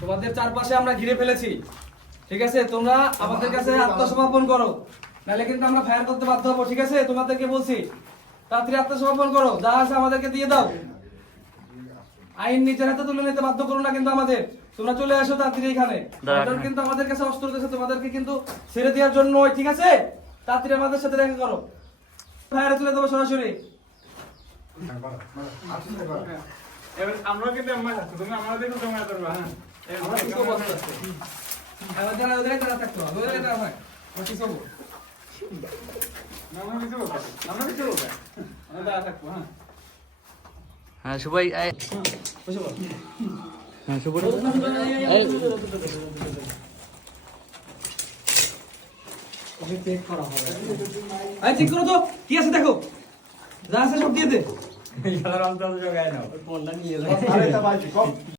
তোমাদের চারপাশে আমরা ঘিরে ফেলেছি, ঠিক আছে? তোমরা আমাদের কাছে আত্মসমর্পণ করো, নাহলে কিন্তু আমরা ফায়ার করতে বাধ্য হবো, ঠিক আছে? তোমাদেরকে বলছি তাড়াতাড়ি আত্মসমর্পণ করো, যা আছে আমাদেরকে দিয়ে দাও। আইন নিজের হাতে তুলে নিতে বাধ্য করো না কিন্তু আমাদের। তোমরা চলে আসো তাড়াতাড়ি এখানে। তোমরা কিন্তু আমাদের কাছে অস্ত্র দিয়েছে তোমাদেরকে কিন্তু ছেড়ে দেওয়ার জন্য, ঠিক আছে? তাড়াতাড়ি আমাদের সাথে দেখা করো, ফায়ারে তুলে দেবো সরাসরি। আমরা কিন্তু তুমি আমাদের জমা করবা। হ্যাঁ আমরা কিছু বলতে চাচ্ছি আমাদের ওদের দ্বারা থাকতো ওদের দ্বারা হয় আমরা কিছু বলবো আমরা কিছু বলবো, আমরা কিছু বলবো, আমরা দাঁড়া থাকবো। হ্যাঁ হ্যাঁ সবাই বুঝছো বল হ্যাঁ সবাই চেক করা হবে। আই চেক করো তো কি আছে দেখো, যা আছে সব দিয়ে দে। এই খেলার অন্তত জোগায় নাও। ফোনটা নিয়ে যাও।